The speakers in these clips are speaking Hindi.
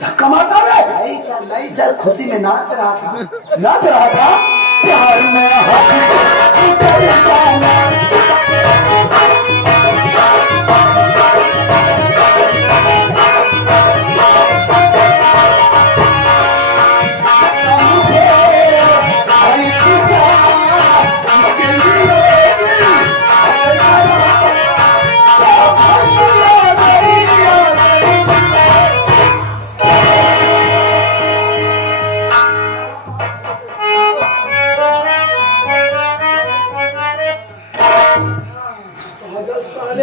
धक्का मारता है? नहीं सर, खुशी में नाच रहा था। प्यार में हाथ से चल जाना।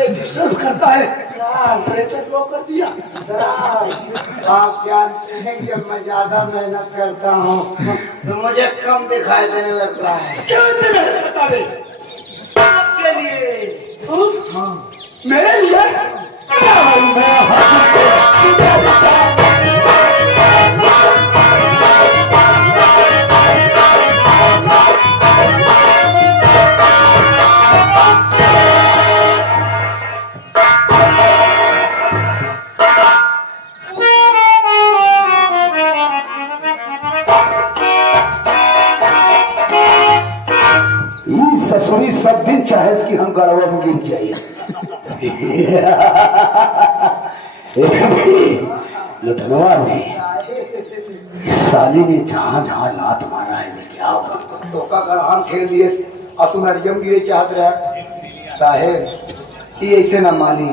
डिस्टर्ब करता है। टेम्परेचर लो कर दिया। आप जानते हैं जब मैं ज्यादा मेहनत करता हूँ तो मुझे कम दिखाई देने लगता है। क्यों इतनी मेहनत करता है? आपके लिए। हाँ, मेरे लिए? ससुरी सब दिन चाहे कि हम गड़बड़ में गिर जाइए। लुटनवा में साली ने जहाँ जहाँ लात मारा है, मैं क्या बताऊं। धोखा गढ़ान खेल दिए और तुम नरियम गिरे चाहत रहे साहेब। ये ऐसे न मानी,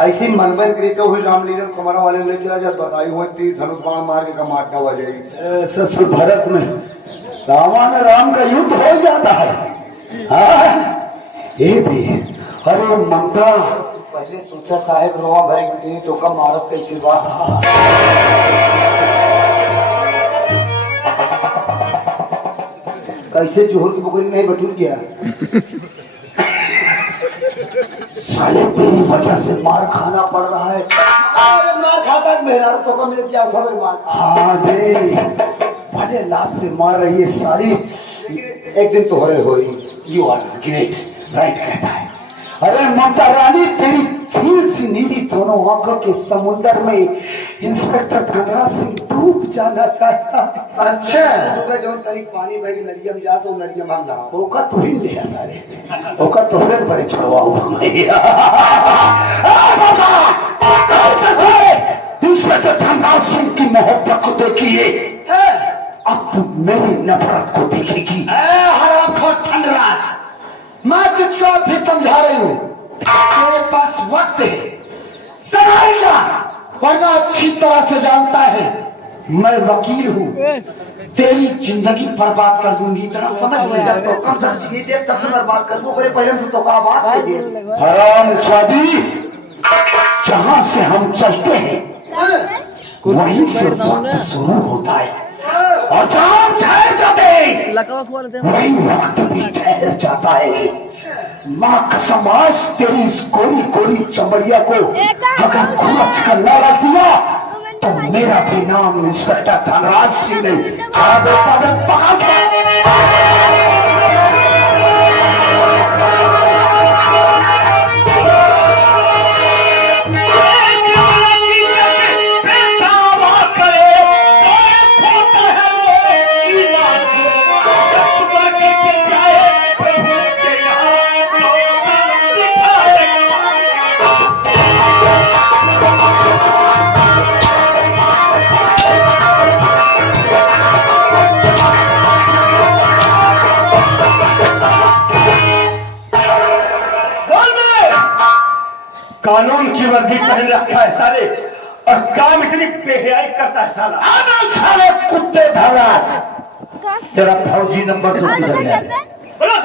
ऐसी मनबन गिरी तो हुई रामलीला कमरा वाले ले चला जब बताई हुई तीर धनुष बाण मार के कमाटा हो जाएगी। ससुर भरत में रावण राम का युद्ध हो जाता है। ये भी अरे ममता, पहले सोचा साहेब रोआ भरे बिटनी तो का मारत कैसे बा। कैसे जोहर की बकरी नहीं बटूर गया। साले तेरी वजह से मार खाना पड़ रहा है। अरे मार खाता मेहरा तो का मिले क्या खबर मार। हाँ भले लात से मार रही है साली। एक दिन तो हो रही। यू आर ग्रेट, राइट कहता है। अरे माता रानी, तेरी झील सी नीली दोनों आंखों के समुद्र में इंस्पेक्टर धनराज सिंह डूब जाना चाहता है। अच्छा डूबे जो तरीक पानी बह नरियम जा तो नरियम हम ना ओका तो ही ले सारे ओका तो ही पर छड़वाओ। इंस्पेक्टर धनराज सिंह की मोहब्बत को देखिए, अब तुम मेरी नफरत को देखेगी। हरामखोर धनराज, मैं तुझको भी समझा रही हूँ। तेरे पास वक्त है, संभाल जा, वरना अच्छी तरह से जानता है मैं वकील हूँ, तेरी जिंदगी बर्बाद कर दूंगी। इतना समझ में जब तो कम समझिए जब तक तो बर्बाद कर दूँ पहले हम तो का बात है दे। हरामजादी, जहाँ से हम चलते हैं वहीं से वक्त शुरू होता है और जहाँ ठहर जाते हैं वही वक्त भी ठहर जाता है। माँ कसम, आज तेरी इस गोरी गोरी चमड़िया को अगर खुरच कर न रख दिया तो मेरा भी नाम इंस्पेक्टर धनराज सिंह नहीं। कानून की वर्दी पहन रखा है साले और काम इतनी बेहयाई करता है साला। आना साले कुत्ते धारा, तेरा फौजी नंबर तो किधर है? बुला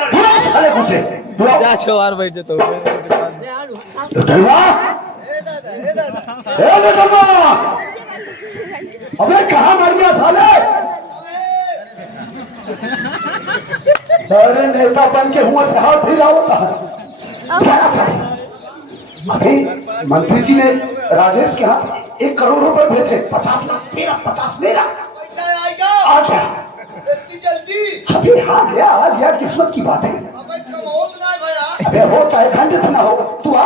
साले घुसे, बुला छवार बैठे तो डलवा, डलवा, अबे कहाँ मर गया साले? अरे नेता बन के हुआ से हाथ हिलावता है। अभी मंत्री जी ने राजेश के हाथ 1 करोड़ रुपए भेजे, 50 लाख तेरा, 50 मेरा। पैसा आएगा आ गया, जल्दी जल्दी। अबे आ गया, किस्मत की बात है। अबे कमाओ तो ना भैया। अबे हो चाहे घंटे से ना हो, तू आ।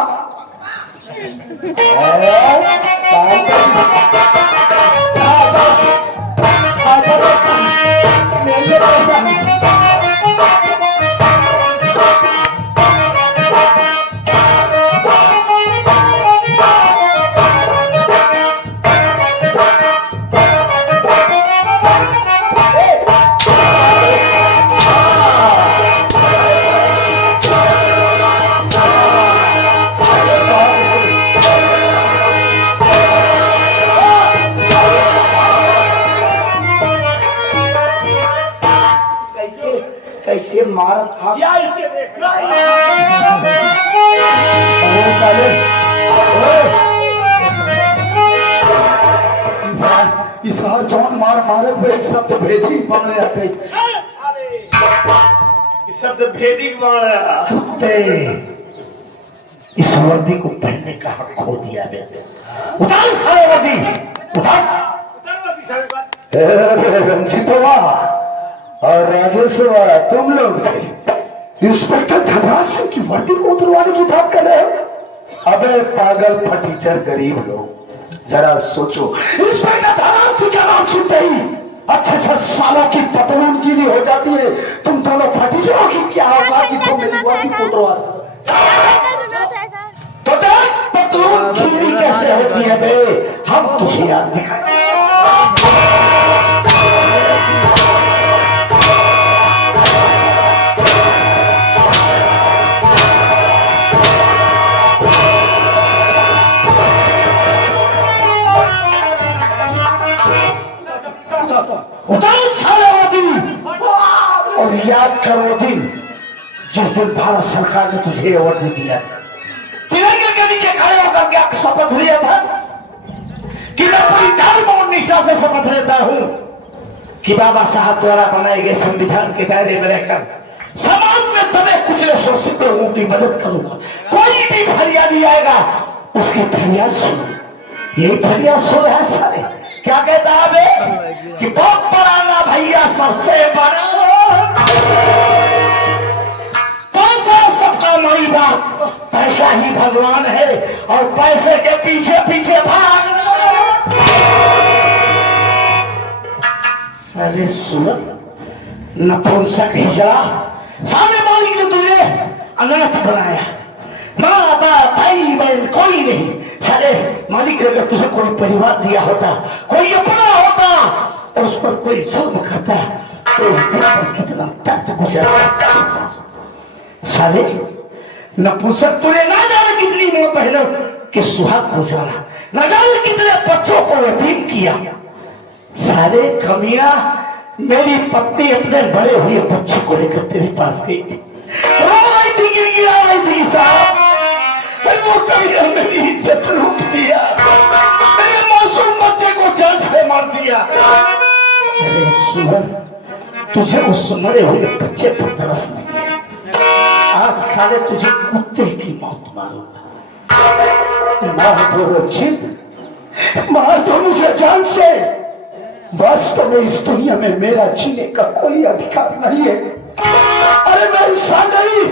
कैसे मार खा इसे देख साले, इस हर जवान मारत में शब्द भेदी पड़ने आते। शब्द भेदी मार कुत्ते, इस वर्दी को पहनने का हक खो दिया बे। उतार सारे वर्दी, उतार। रंजीतवा और राजेशवा, तुम लोग थे इंस्पेक्टर धनराज सिंह की वर्दी को उतरवाने की बात कर रहे हो? अबे पागल फटीचर गरीब लोग, जरा सोचो, इंस्पेक्टर धनराज सिंह का नाम सुनते ही अच्छे सालों की पतलूनगिरी हो जाती है। तुम दोनों फटीचरों की क्या होगा कि तुम मेरी वर्दी को उतरवा सको? तो देख पतलूनगिरी कैसे होती है बे, हम तुझे याद दिखाएंगे। उतार सारे वर्दी और याद कर वो दिन जिस दिन भारत सरकार ने तुझे ये वर्दी दिया, तिरंगे के नीचे खड़े होकर क्या शपथ लिया था कि मैं पूरी धर्म और निष्ठा से शपथ लेता हूं कि बाबा साहब द्वारा बनाए गए संविधान के दायरे में रहकर समाज में दबे कुचले शोषित लोगों की मदद करूंगा। कोई भी फरियादी आएगा उसकी फरियाद सुनो, यही फरियाद सुन है सारे। क्या कहता है बे कि बहुत बड़ा ना भैया सबसे बड़ा, पैसा सबका माई बाप, पैसा ही भगवान है और पैसे के पीछे पीछे भाग। साले सुन, नपुंसक हिजड़ा, साले मालिक ने तुझे अनाथ बनाया, माँ बाप भाई बहन कोई नहीं। साले मालिक ने अगर तुझे कोई परिवार दिया होता, कोई अपना होता और उस पर कोई जुल्म करता तो उस दिल पर कितना दर्द गुजरता। साले नपुंसक तूने ना जाने कितनी माँ बहनों के सुहाग को जाना, ना जाने कितने बच्चों को यतीम किया। साले कमिया, मेरी पत्नी अपने बड़े हुए बच्चे को लेकर तेरे पास गई थी, रो रही थी, गिड़गिड़ा रही थी साहब, वो कमिया मेरी इज्जत लूट दिया, मेरे मासूम बच्चे को जान से मार दिया। साले सुमन, तुझे उस मरे हुए बच्चे पर तरस नहीं है, आज साले तुझे कुत्ते की मौत मारूंगा। मार दो रंजीत, मार दो मुझे जान से। वास्तव में इस दुनिया में मेरा जीने का कोई अधिकार नहीं है। अरे मैं इंसान नहीं,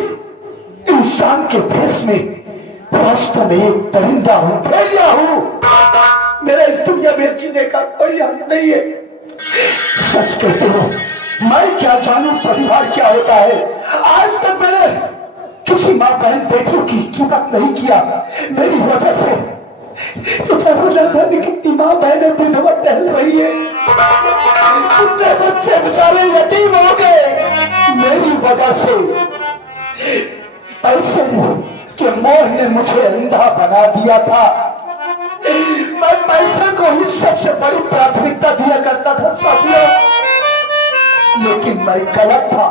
इंसान के भेष में वास्तव में एक परिंदा हूं, भेड़िया हूं। मेरा इस दुनिया में जीने का कोई हक नहीं है। सच कहते हो, मैं क्या जानू परिवार क्या होता है। आज तक मैंने किसी माँ बहन बेटियों की कीमत नहीं किया। मेरी वजह से कितनी माँ बहने विधवा टहल रही है, कितने बच्चे बेचारे यतीम हो गए मेरी वजह से। पैसे के मोह ने मुझे अंधा बना दिया था। मैं पैसे को ही सबसे बड़ी प्राथमिकता दिया करता था साथियों, लेकिन मैं गलत था।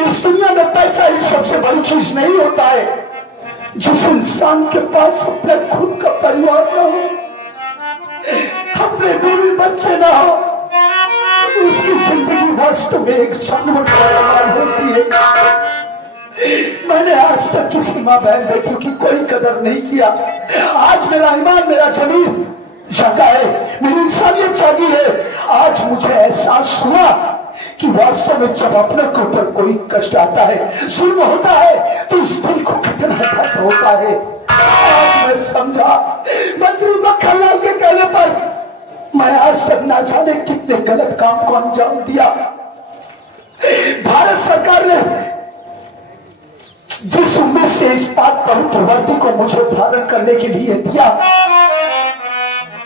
इस दुनिया में पैसा ही सबसे बड़ी चीज नहीं होता है। जिस इंसान के पास अपने खुद का परिवार न हो, अपने बीवी बच्चे ना हो, उसकी जिंदगी वास्तव में एक सपनों का समान होती है। मैंने आज तक किसी माँ बहन बेटियों की कोई कदर नहीं किया। आज मेरा ईमान, मेरा जमीन जागा है, मेरी इंसानियत जागी है। आज मुझे एहसास हुआ कि वास्तव में जब अपने के ऊपर कोई कष्ट आता है, जुल्म होता है, तो इस दिल को कितना दर्द होता है। आज मैं समझा, मंत्री मक्खनलाल के कहने पर मैं आज तक ना जाने कितने गलत काम को अंजाम दिया। भारत सरकार ने जिस उम्मीद से इस पाक पवित्र वर्दी को मुझे धारण करने के लिए दिया,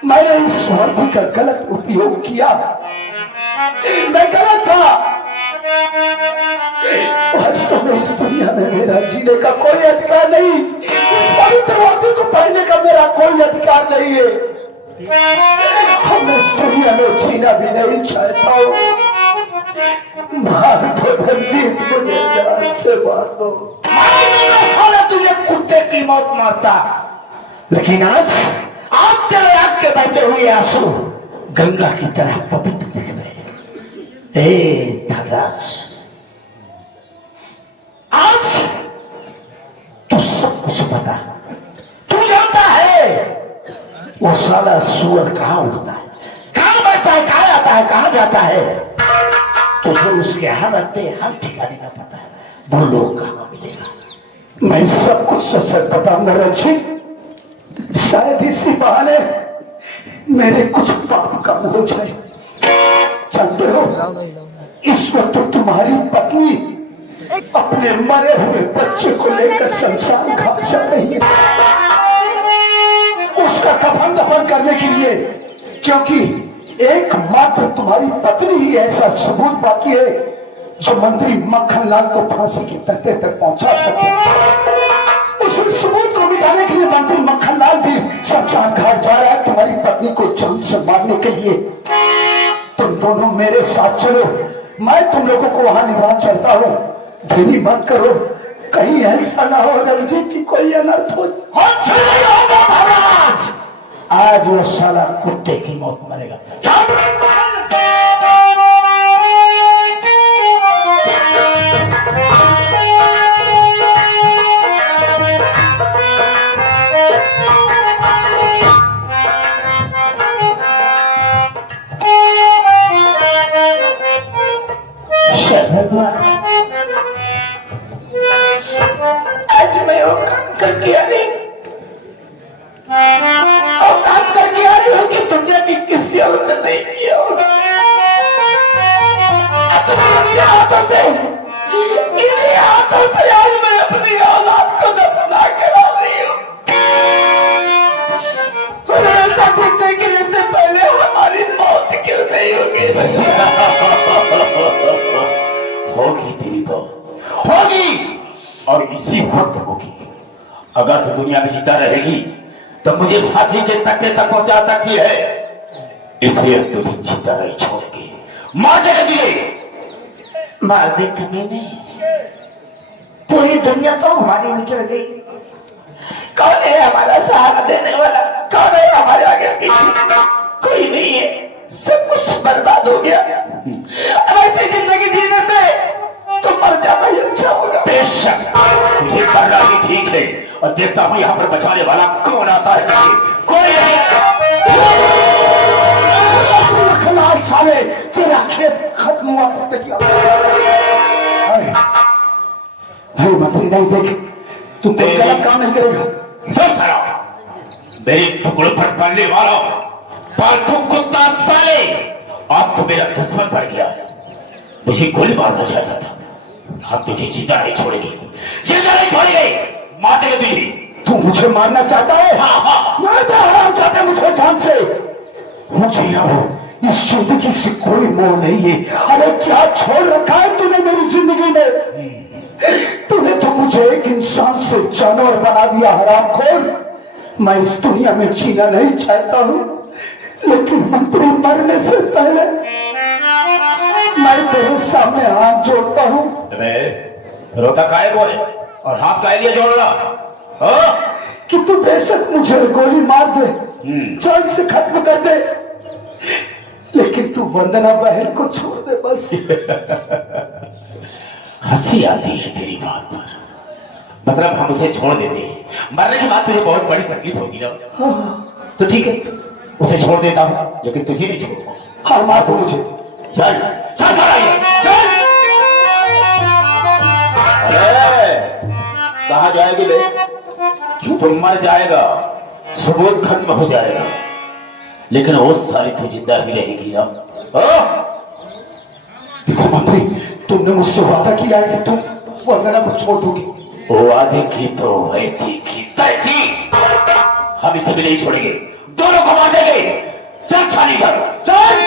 मैंने इस वर्दी का गलत उपयोग किया। मैं गलत था। वास्तव में इस दुनिया में मेरा जीने का कोई अधिकार नहीं, इस पवित्र वर्दी को पहनने का मेरा कोई अधिकार नहीं है। हम इस दुनिया में जीना भी नहीं चाहता हूं। मार दो रंजीत, मुझे जान से मार दो। साला तुझे कुत्ते की मौत मारता, लेकिन आज तेरे आग के बहते हुए आंसू गंगा की तरह पवित्र दिख रहे। ए धनराज, आज तू सब कुछ बता। तू जानता है वो साला सुअर कहाँ उठता है, कहाँ बैठता है, कहाँ आता है, कहाँ जाता है। तुझे उसके हर अड्डे हर ठिकाने का पता है। वो लोग कहाँ मिलेगा। मैं सब कुछ सच बताऊंगा रंजीत। शायद इसी बहाने मेरे कुछ पाप कम हो जाए। जानते हो, इस वक्त तुम्हारी पत्नी अपने मरे हुए बच्चे को लेकर शमशान घाट जा रही है, उसका कफन दफन करने के लिए, क्योंकि एकमात्र तुम्हारी पत्नी ही ऐसा सबूत बाकी है जो मंत्री मक्खनलाल को फांसी के तख्ते तक पहुंचा सके। उस सबूत को मिटाने के लिए मंत्री मक्खनलाल भी शमशान घाट जा रहा है तुम्हारी पत्नी को जान से मारने के लिए। तुम दोनों मेरे साथ चलो, मैं तुम लोगों को वहां निभा चलता हूँ। देरी मत करो, कहीं ऐसा ना हो रंजीत की कोई अनर्थ हो। आज वो साला कुत्ते की मौत मरेगा। आज मैं वो काम करके आ रही, और काम करके आ रही हूँ कि दुनिया की किसी और ने नहीं किया होगा। अपने हाथों से, इन्हीं हाथों से आज मैं अपनी औलाद को दफना करा रही हूँ। ऐसा देखने के से पहले हमारी मौत क्यों नहीं होगी? होगी तेरी मौत, होगी, और इसी वक्त होगी। अगर तू दुनिया में जीता रहेगी तो मुझे फांसी के तख्ते तक पहुंचा सकती है, इसलिए तुझे जीता नहीं छोड़ेगी। मार दे तुझे, मार दे कमीने, पूरी दुनिया तो हमारी उजड़ गई। कौन है हमारा सहारा देने वाला? कौन है हमारे आगे पीछे? कोई नहीं है, सब कुछ बर्बाद हो गया। अब ऐसी जिंदगी जीने से तो मर जाना ही अच्छा होगा। बेशक तुझे करना ही ठीक है, और देखता हूँ यहाँ पर बचाने वाला कौन आता है। कोई नहीं। साले तेरा खेत खत्म हुआ कुत्ते की। भाई मंत्री नहीं, देख तू कोई गलत काम नहीं करेगा। चल साला, मेरे टुकड़ों पर पड़ने वाला पालतू कुत्ता साले, अब तो मेरा दुश्मन बढ़ गया। मुझे गोली मारना चाहता था, अब तुझे जीता नहीं छोड़ेगी, जीता नहीं छोड़ेगी। मार देगा तुझे। तू मुझे मारना चाहता है? मैं तो हराम चाहता मुझे जान से। मुझे यहाँ इस जिंदगी से कोई मोह नहीं है। अरे क्या छोड़ रखा है तूने मेरी जिंदगी में? तूने तो मुझे एक इंसान से जानवर बना दिया, हरामखोर। मैं इस दुनिया में जीना नहीं चाहता हूँ, लेकिन मंत्री मरने से पहले मैं तेरे सामने हाथ जोड़ता हूँ। रोता काहे को है और हाथ काहे लिए जोड़ रहा? कि तू बेशक मुझे गोली मार दे, जान से खत्म कर दे, लेकिन तू वंदना बहन को छोड़ दे बस। हंसी आती है तेरी बात पर, मतलब हम उसे छोड़ देते हैं, मरने के बाद तुझे बहुत बड़ी तकलीफ होगी ना। तो ठीक है, उसे छोड़ देता हूँ, लेकिन तुझे नहीं छोड़ूंगा। हाँ मार दो मुझे। चल चल चल। अरे कहाँ जाएगी बे? तू मर जाएगा, सबूत खत्म हो जाएगा, लेकिन वो सारी तो जिंदा ही रहेगी ना। देखो मंत्री, तुमने मुझसे वादा किया है कि तुम वंदना को छोड़ दोगे। वो वादे की तो वैसी की तैसी, हम इसे भी नहीं छोड़ेंगे, दोनों को मार देंगे। चल छानी कर, चल।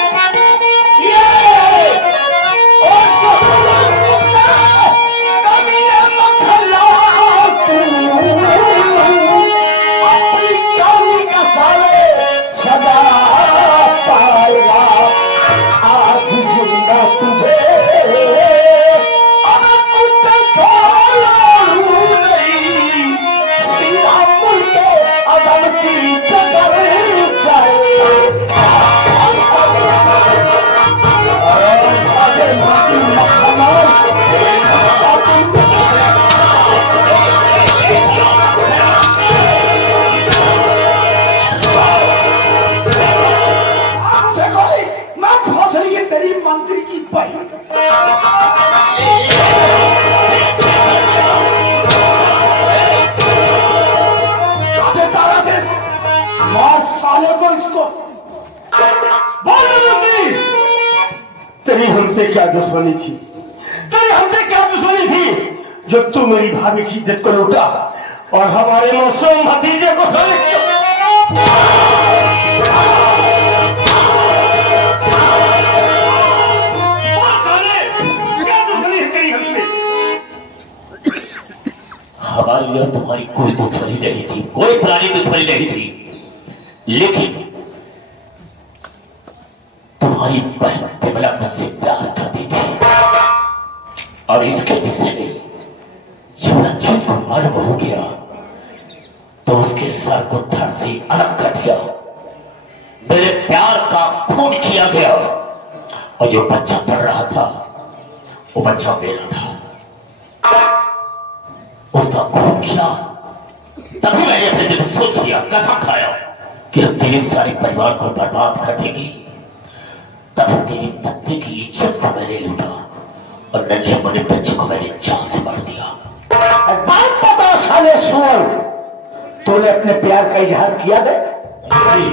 तेरी हमसे क्या दुश्मनी थी? तेरी हमसे क्या दुश्मनी थी जो तू मेरी भाभी की इज्जत को लूटा और हमारे मासूम भतीजे को हमारे लिए तुम्हारी कोई दुश्मनी नहीं थी, कोई पुरानी दुश्मनी नहीं थी, लेकिन तुम्हारी बहन विमला मुझसे प्यार करती थी और इसके विषय में जब रंजीत को मालूम हो गया तो उसके सर को धड़ से अलग कर दिया। मेरे प्यार का खून किया गया और जो बच्चा पढ़ रहा था वो बच्चा मेरा था, उसका खून किया। तभी मैंने अपने दिल में सोच लिया, कसम खाया कि हम तेरे सारे परिवार को बर्बाद कर देंगे। तब तेरी पत्नी की इज्जत को मैंने लूटा और नन्हे मुन्ने बच्चे को मैंने जान से मार दिया। बात पता साले सुअर, तूने अपने प्यार का इजहार किया है? जी,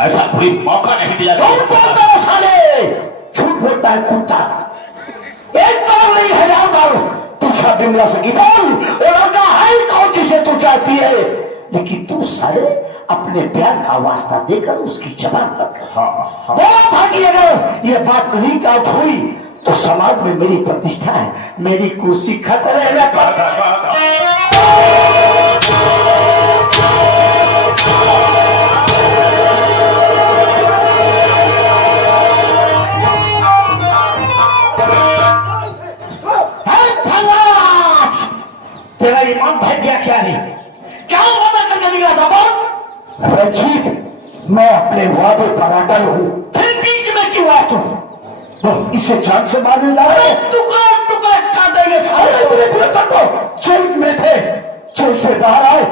ऐसा कोई मौका नहीं दिया। झूठ बोलता है साले, झूठ बोलता है कुत्ता। एक बार नहीं, हजार बार पूछा बिमला से कि बोल वो लड़का है कौन जिसे तू चाहती है, लेकिन तू साले अपने प्यार का वास्ता देकर उसकी जबान पर बोला था कि अगर ये बात नहीं काट हुई तो समाज में मेरी प्रतिष्ठा है, मेरी कुर्सी खतरे में तेरा ईमान भाग गया क्या? नहीं क्या वादा करके निकला था बोल? रंजीत, मैं अपने वादे पर अटल हूँ। फिर बीच में क्यों आया तुम? इसे जान से मारने जा रहे? टुकड़ा टुकड़ा काट देंगे सारे। धीरे कर दो, जेल में थे, जेल से बाहर आए,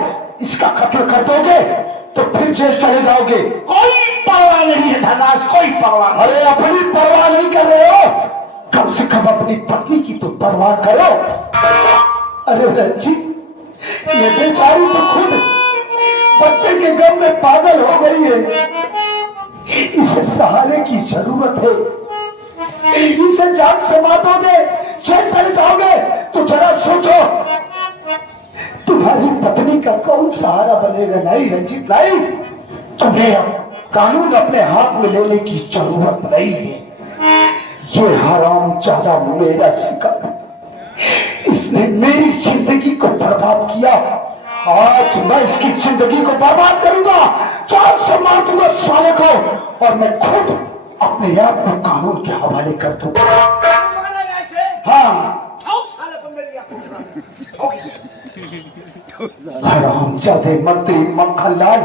इसका कत्ल कर दोगे तो फिर जेल चले जाओगे। कोई परवाह नहीं है धनराज, कोई परवाह। अरे अपनी परवाह नहीं कर रहे हो, कम से कम अपनी पत्नी की तो परवाह करो। अरे रंजीत, ये बेचारी तो खुद बच्चे के गम में पागल हो गई है, इसे सहारे की जरूरत है। इसे जान से मारोगे, जेल चले जाओगे तो जरा सोचो तुम्हारी पत्नी का कौन सहारा बनेगा? नहीं रंजीत, नहीं, तुम्हें कानून अपने हाथ में लेने की जरूरत नहीं है। ये हरामजादा मेरा शिकार, इसने मेरी जिंदगी को बर्बाद किया, आज मैं इसकी जिंदगी को बर्बाद करूंगा, जान से मार दूंगा साले को और मैं खुद अपने आप को कानून के हवाले कर दूंगा। हाँ, हरामजादे मंत्री मक्खनलाल,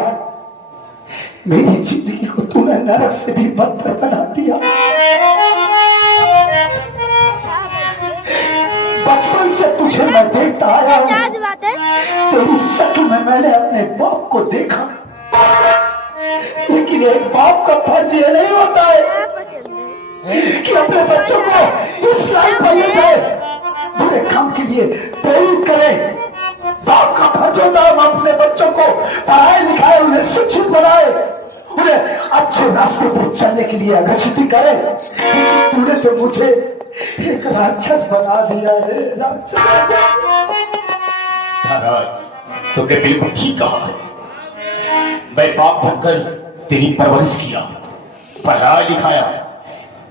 मेरी जिंदगी को तूने नरक से भी बदतर बना दिया। बचपन से तुझे मैं देखता आया हूँ, तेरी शक्ल में मैंने अपने बाप को देखा, लेकिन एक बाप का फर्ज ये नहीं होता है कि अपने बच्चों को इस लाइफ पर ले जाए, बुरे काम के लिए प्रेरित करे। बाप का फर्ज होता है अपने बच्चों को पढ़ाए लिखाए, उन्हें शिक्षित बनाए, उन्हें अच्छे रास्ते पर चलने के लिए अग्रसित करे। लेकिन तूने तो मुझे एक राक्षस बना दिया है, राक्षस। तुमने बिल्कुल ठीक कहा है। मैं बाप बनकर तेरी परवरिश किया, पढ़ाया लिखाया,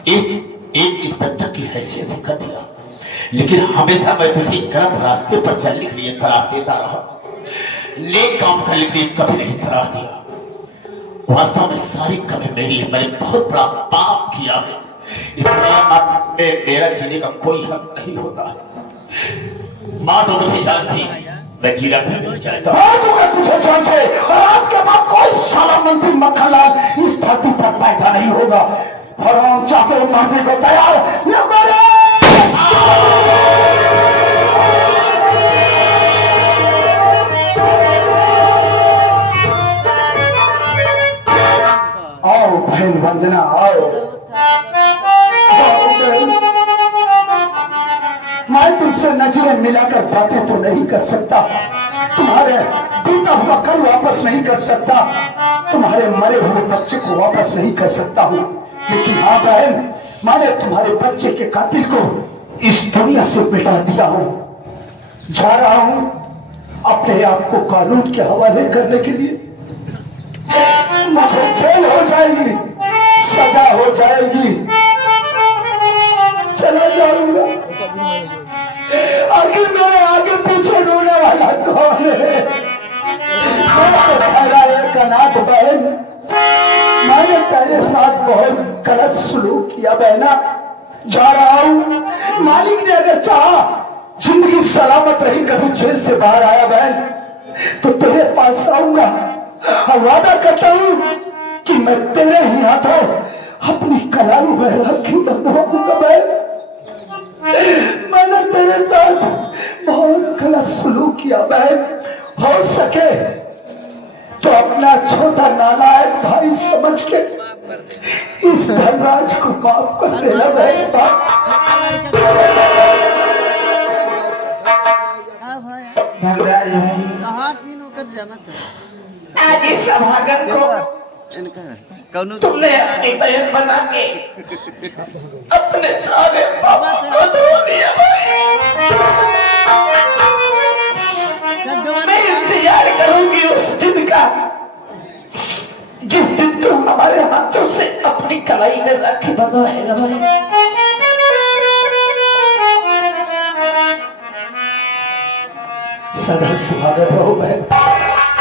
इस एक इंस्पेक्टर की हैसियत से कर दिया, लेकिन हमेशा मैं तुझे गलत रास्ते पर चलने के लिए सलाह देता रहा, नेक काम करने के लिए कभी नहीं सलाह दिया। वास्तव में सारी कमी मेरी है, मैंने बहुत बड़ा पाप किया है। इतना मेरा जीने का कोई हक नहीं होता है। माँ तो मुझे जान से मैं जीना भी नहीं चाहता। तुझे जान से, और आज के बाद कोई साला मंत्री मक्खनलाल इस धरती पर बैठा नहीं होगा, और हम चाहते हो मरने को तैयार न मरे। आओ बहन वंदना, आओ। मैं तुमसे नजरें मिलाकर बातें तो नहीं कर सकता, तुम्हारे बीता हुआ कल वापस नहीं कर सकता, तुम्हारे मरे हुए बच्चे को वापस नहीं कर सकता हूँ, लेकिन हाँ बहन, मैंने तुम्हारे बच्चे के कातिल को इस दुनिया से मिटा दिया हूँ। जा रहा हूँ अपने आप को कानून के हवाले करने के लिए। मुझे जेल हो जाएगी, सजा हो जाएगी, चला जाऊंगा। आखिर मेरे आगे पीछे रोने वाला कौन है? एक अनाथ बहन, मैंने तेरे साथ बहुत गलत सलूक किया बहना, जा रहा हूँ। मालिक ने अगर चाहा जिंदगी सलामत रही, कभी जेल से बाहर आया बहन, तो तेरे पास आऊंगा और वादा करता हूँ कि मैं तेरे ही हाथों अपनी कलारू में राखी बंधवाऊंगा बहन। मैंने तेरे साथ बहुत गलत सलूक किया बहन, हो सके तो अपना छोटा नालायक भाई समझ के इस धनराज को माफ कर देना बहन। धनराज आज इस सभागन को तुमने अपनी बहन बना के अपने सारे पापा को धो दिया भाई। मैं इंतजार करूंगी उस दिन का जिस दिन तुम हमारे हाथों से अपनी कलाई में राखी बंधवाएगा भाई। सदा सुहागर रहो बहन।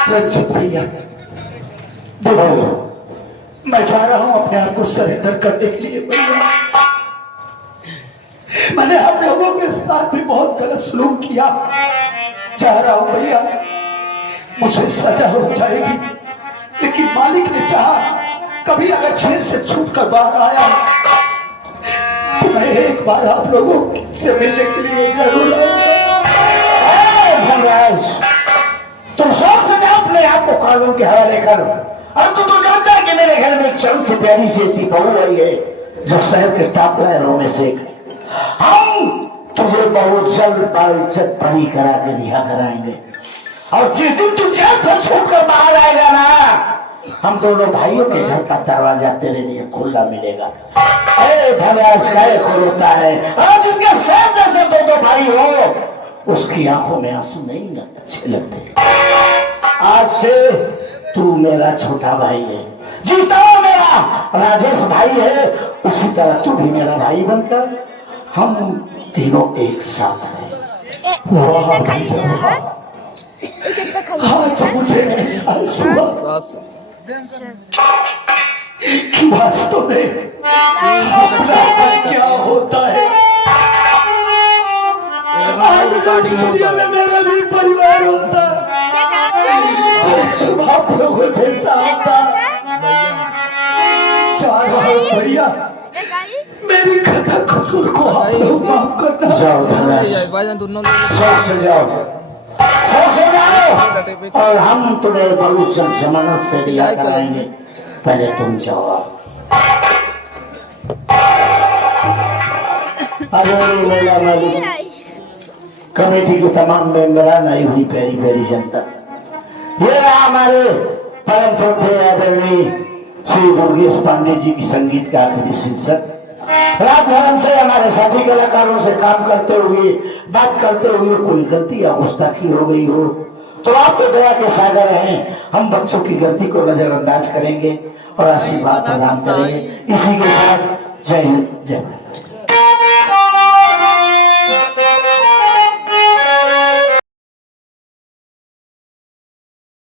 रंजित भैया देखो, मैं जा रहा हूं अपने आप को सरेंडर करने के लिए भैया। मैंने आप लोगों के साथ भी बहुत गलत सलूक किया, जा रहा हूं भैया, मुझे सजा हो जाएगी, लेकिन मालिक ने चाहा कभी अगर जेल से छूट कर बाहर आया तो मैं एक बार आप लोगों से मिलने के लिए जरूर आऊंगा। तुम शौक से जाओ अपने आप को कानून के हवाले करो। अब तो जानता है कि मेरे घर में एक चंद से प्यारी सी ऐसी बहू आई है जो शहर के टॉप लाइनों में से एक है। हम तुझे बहुत जल्द बाइज्जत बरी करा के रिहा कराएंगे, और जिस दिन तू जेल से छूट कर बाहर आएगा ना, हम दोनों भाइयों के घर का दरवाजा तेरे लिए खुला मिलेगा। अरे धनराज काहे खोलता है? और जिसके सर जैसे दो भाई हो उसकी आंखों में आंसू नहीं ना अच्छे लगते। आज से तू मेरा छोटा भाई है, जिस तरह मेरा राजेश भाई है उसी तरह तू भी मेरा भाई बनकर हम तीनों एक साथ हैं। वाह भैया, आज मुझे एहसास हुआ कि वास्तव में अपना क्या होता है। आज इस दुनिया में मेरा भी परिवार होता, तुम आप लोगों जैसा होता। जा रहा हूं भैया, मेरी खता कसूर को आप लोग माफ करना। जाओ सौ से जाओ, और हम तुम्हें बहुत जमानत से रिहा कराएंगे। पहले तुम जाओ। अरे मेरा मालिक, कमेटी के तमाम मेंबरान, आई हुई प्यारी प्यारी जनता, ये रहा हमारे परम श्रद्धेय आदरणीय श्री दुर्गेश पांडे जी की संगीत का आखिरी शीर्षक। रात भर हमसे हमारे साथी कलाकारों से काम करते हुए, बात करते हुए कोई गलती या गुस्ताखी हो गई हो तो आपको दया के सागर हैं, हम बच्चों की गलती को नजरअंदाज करेंगे और आशीर्वाद प्रदान करेंगे। इसी के साथ जय हिंद, जय भारत।